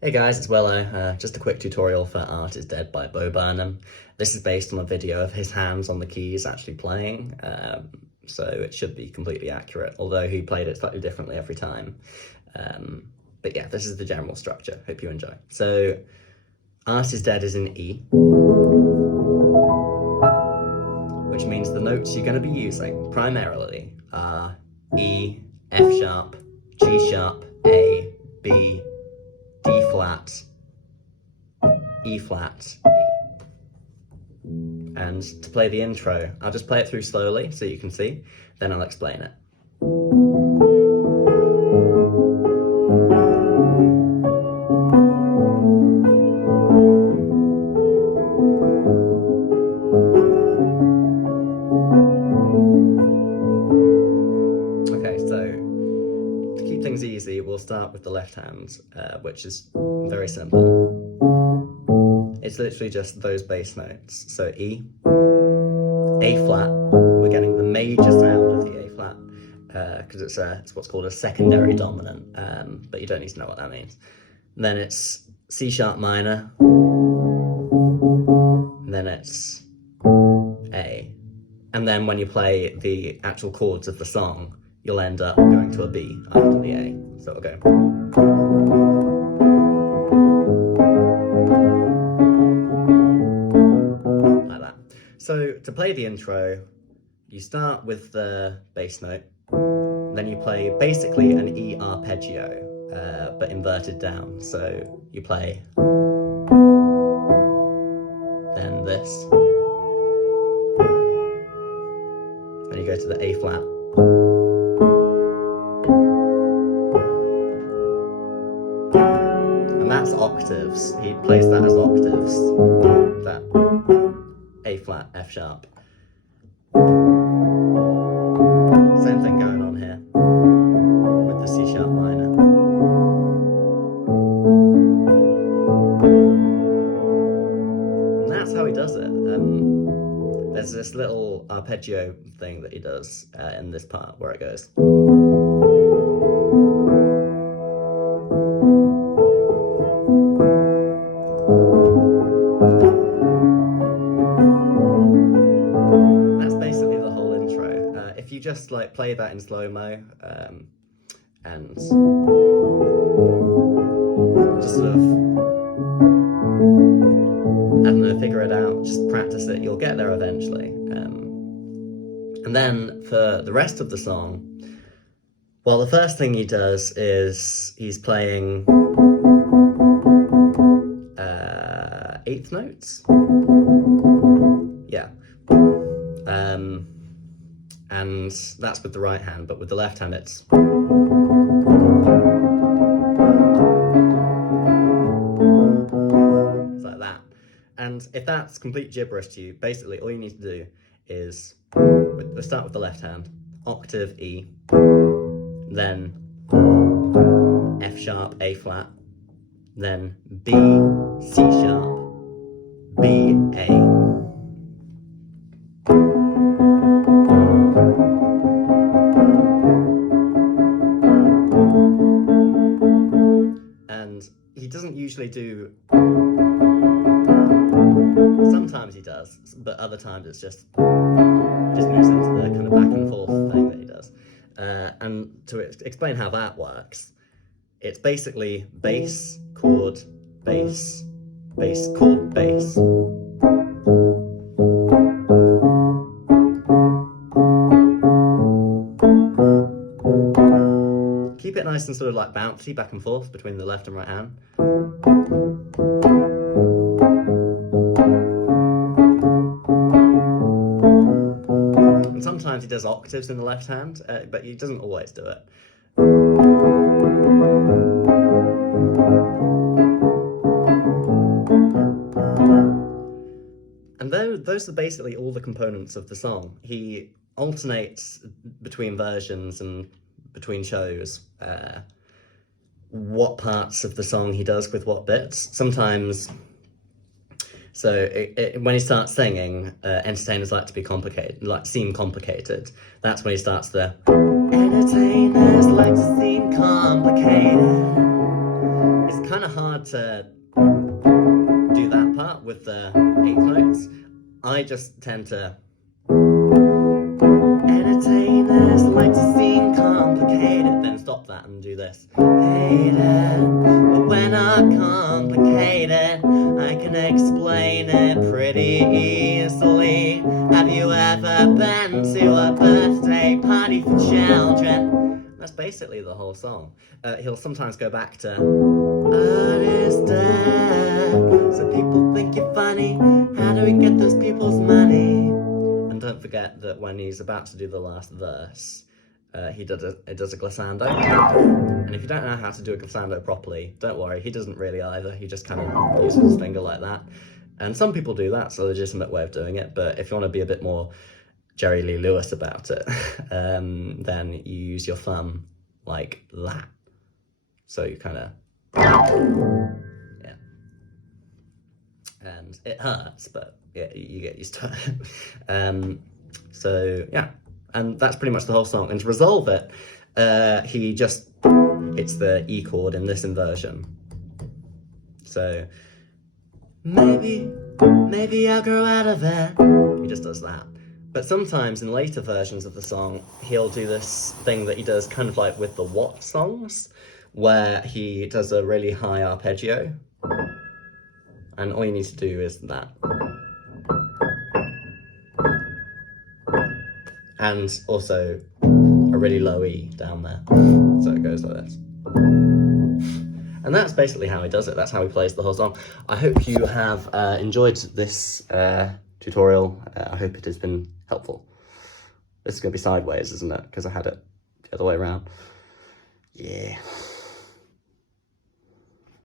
Hey guys, it's Willow. Just a quick tutorial for Art is Dead by Burnham. This is based on a video of his hands on the keys actually playing, so it should be completely accurate, although he played it slightly differently every time. But yeah, this is the general structure. Hope you enjoy. So, Art is Dead is in E, which means the notes you're going to be using primarily are E, F sharp, G sharp, A, B, D flat, E flat, E. And to play the intro, I'll just play it through slowly so you can see, then I'll explain it. Okay, so to keep things easy, we'll start with the left hand, which is very simple. It's literally just those bass notes. So E, A flat, we're getting the major sound of the A flat, because it's what's called a secondary dominant, but you don't need to know what that means. And then it's C sharp minor, and then it's A. And then when you play the actual chords of the song, you'll end up going to a B after the A. So it'll go. Like that. So to play the intro, you start with the bass note, then you play basically an E arpeggio, but inverted down. So you play, then this, then you go to the A flat, and that's octaves. He plays that as octaves, that A flat, F sharp. Same thing going on here with the C sharp minor. And that's how he does it. There's this little arpeggio thing that he does in this part where it goes. If you just like play that in slow-mo and just sort of, I don't know, figure it out, just practice it, you'll get there eventually. And then for the rest of the song, well, the first thing he does is he's playing eighth notes. Yeah. And that's with the right hand, but with the left hand it's... It's like that. And if that's complete gibberish to you, basically all you need to do is, we'll start with the left hand, octave E, then F sharp, A flat, then B, C sharp, B, A. He doesn't usually do, sometimes he does, but other times it's just moves into the kind of back and forth thing that he does. And to explain how that works, it's basically bass, chord, bass, bass, chord, bass. Keep it nice and sort of like bouncy back and forth between the left and right hand. And sometimes he does octaves in the left hand, but he doesn't always do it. And those are basically all the components of the song. He alternates between versions and between shows, what parts of the song he does with what bits. Sometimes, so when he starts singing, entertainers like to be complicated, like seem complicated. That's when he starts the entertainers like to seem complicated. it's kind of hard to do that part with the 8th notes. I just tend to... Entertainers like to seem complicated, then stop that and do this. Hated, but we're not complicated. I can explain it pretty easily. Have you ever been to a birthday party for children? That's basically the whole song. He'll sometimes go back to Art is dead, so people think you're funny. How do we get those people's money? And don't forget that when he's about to do the last verse, he does a glissando. And if you don't know how to do a glissando properly, don't worry, he doesn't really either. He just kind of uses his finger like that. And some people do that, it's a legitimate way of doing it, but if you want to be a bit more Jerry Lee Lewis about it, then you use your thumb like that. So you kind of... yeah. And it hurts, but yeah, you get used to it. So yeah, and that's pretty much the whole song. And to resolve it, he just hits the E chord in this inversion. So maybe I'll grow out of it. He just does that. But sometimes in later versions of the song, he'll do this thing that he does kind of like with the What songs, where he does a really high arpeggio. And all you need to do is that. And also a really low E down there. So it goes like this. And that's basically how he does it. That's how he plays the whole song. I hope you have enjoyed this tutorial. I hope it has been helpful. This is going to be sideways, isn't it? Because I had it the other way around. Yeah.